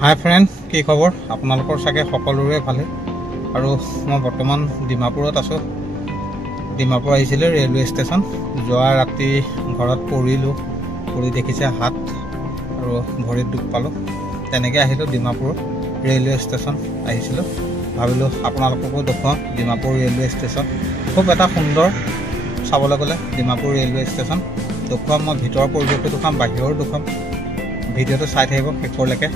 Hi friend की खबर आपनालोकर सागे सकलोरे भाले और मैं बर्तमान डिमापुरत आसो। डिमापुर आहिছিলে रेलवे स्टेशन जोआ राति घरत परिलो परि देखिसे हाथ और भरित दुख पालो तेनेके आहिलो डिमापुर रेलवे स्टेशन आहिছিলো भाबिलो आपनालोकको देखुवाम डिमापुर रेलवे स्टेशन खूब एटा सुंदर चाबले गले डिमापुर रेलवे स्टेशन देखुवाम मैं भितर परिवेशটো देखुवाम बाहिৰৰ देखुवाम भिडिओটো চাই থাকিব শেষলৈকে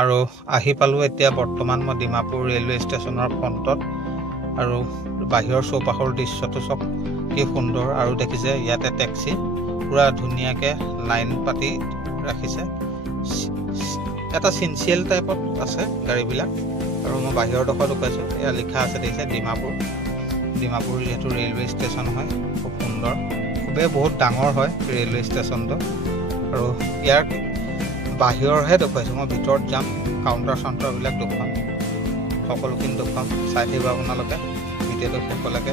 আৰু আহি পালো এতিয়া বৰ্তমান মই ডিমাপুৰ ৰেলৱে ষ্টেচনৰ ফ্ৰণ্টত আৰু বাহিৰৰ চৌপাশৰ দৃশ্যটো সব কি সুন্দৰ আৰু দেখিছে ইয়াতে ট্যাক্সি পুৰা ধুনিয়াকে লাইন পাতি ৰাখিছে এটা সিনচিয়েল টাইপত আছে গাড়ীবিলাক আৰু মই বাহিৰৰ দখৰ দেখাইছো এয়া লিখা আছে দেখিছে ডিমাপুৰ যেটো ৰেলৱে ষ্টেচন হয় খুব সুন্দৰ খুবে বহুত ডাঙৰ হয় ৰেলৱে ষ্টেচনটো আৰু ইয়াৰ বাহিৰৰহে দেখাইছো মই ভিতৰত যাম কাউন্টাৰ সেন্টাৰ বিলাক দেখাম সকলোখিনি দেখাম চাই থাকিব আপোনালোকে ভিডিওটো শেষলৈকে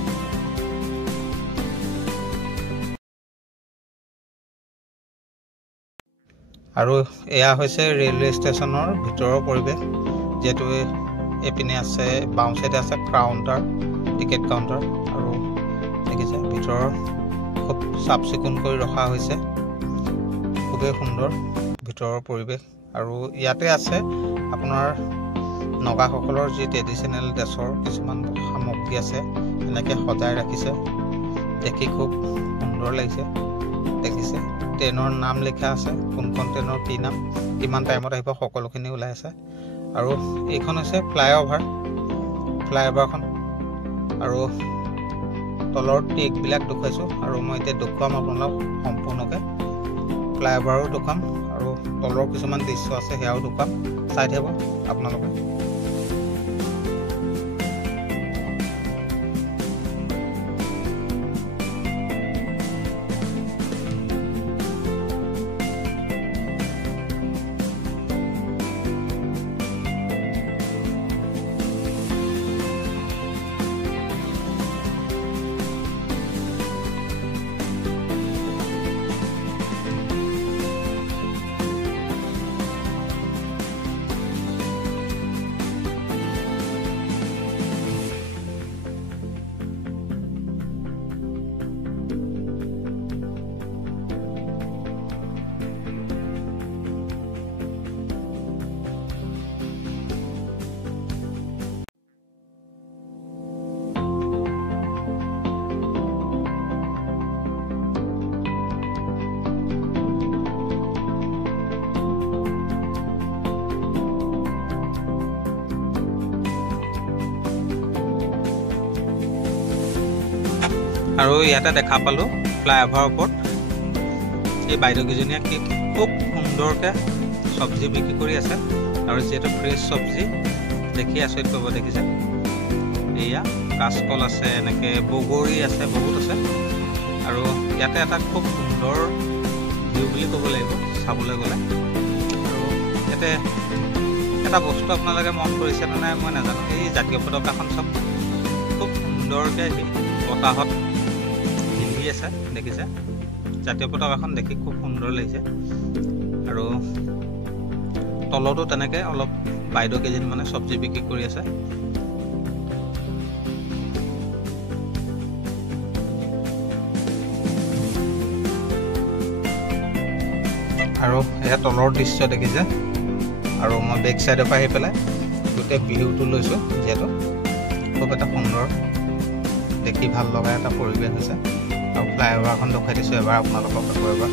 আৰু এয়া হৈছে ৰেলৱে ষ্টেচনৰ ভিতৰৰ পৰিবেশ যেটো এপিনে আছে বাওঁ সাইডে আছে কাউন্টাৰ টিকেট কাউন্টাৰ আৰু দেখিছে ভিতৰৰ খুব সাফ চিকুণ কৰি ৰখা হৈছে খুবেই সুন্দৰ ভিতৰৰ পৰিবেশ আৰু ইয়াতে আছে আপোনাৰ নগাসকলৰ যি ট্ৰেডিশনাল ড্ৰেছৰ কিছুমান সামগ্ৰী আছে এনেকে সজাই ৰাখিছে দেখি খুব সুন্দৰ লাগিছে দেখিছে ট্ৰেইনৰ নাম লিখা আছে কোনখন ট্ৰেইনৰ কি নাম কিমান টাইমত আহিব সকলোখিনি ওলাই আছে আৰু এইখন আছে ফ্লাইঅভাৰখন আৰু তলৰ টিক বিলাক দেখাইছো আৰু মই এতিয়া দেখুৱাম আপোনালোক সম্পূৰ্ণকে ফ্লাইঅভাৰো দেখাম আৰু তলৰ কিছুমান দৃশ্য আছে হেয়াও দেখাম চাই থাকিব আপোনালোকে আৰু ইয়াতে দেখা পালো ফ্লাইঅভাৰৰ ওপৰত এই বাইদেউকেজনীয়ে কি খুব সুন্দৰকে সবজি বিক্ৰী কৰি আছে আৰু যেটো ফ্ৰেছ সবজি দেখি আচৰিত পাব দেখিছে এয়া কাচকল আছে এনেকে বগৰী আছে বহুত আছে আৰু ইয়াতে এটা খুব সুন্দৰ ভিউ বুলি ক'ব লাগিব চাবলৈ গলে আৰু ইয়াতে এটা বস্তু আপোনালোকে মন কৰিছে নে নাই মই নাজানো এই জাতীয় পতাকাখন সব খুব সুন্দৰকে বতাহত আছে দেখিছে জাতীয় পতাকাখন দেখি খুব সুন্দৰ লাগিছে আৰু তলতো তেনেকে অলপ বাইদেউ কেজিন মানে সবজি বিক্ৰী কৰি আছে আৰু এয়া তলৰ দৃশ্য দেখিছে আৰু মই বেক সাইডৰ পৰা আহি পেলাই গোটে ভিউটো লৈছো যেটো খুব এটা সুন্দৰ দেখি ভাল লগা এটা পৰিবেশ হৈছে আৰু ফ্লাইঅভাৰখন দেখাই দিছো এবাৰ আপোনালোকক এবাৰ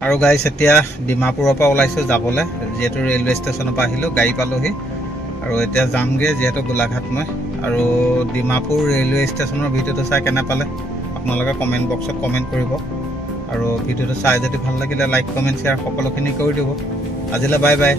আৰু গাইছ এতিয়া ডিমাপুৰৰ পৰা ওলাইছো যাবলৈ যেটো ৰেলৱে ষ্টেচনৰ পৰা আহিলো গাড়ী পালোহি আৰু এতিয়া যামগে যেটো গোলাঘাট মই আৰু ডিমাপুৰ ৰেলৱে ষ্টেচনৰ ভিডিওটো চাই কেনে পালে আপোনালোকে কমেন্ট বক্সত কমেন্ট কৰিব আৰু ভিডিওটো চাই যদি ভাল লাগিলে লাইক কমেন্ট শেয়াৰ সকলোখিনি কৰি দিব আজিলে বাই বাই।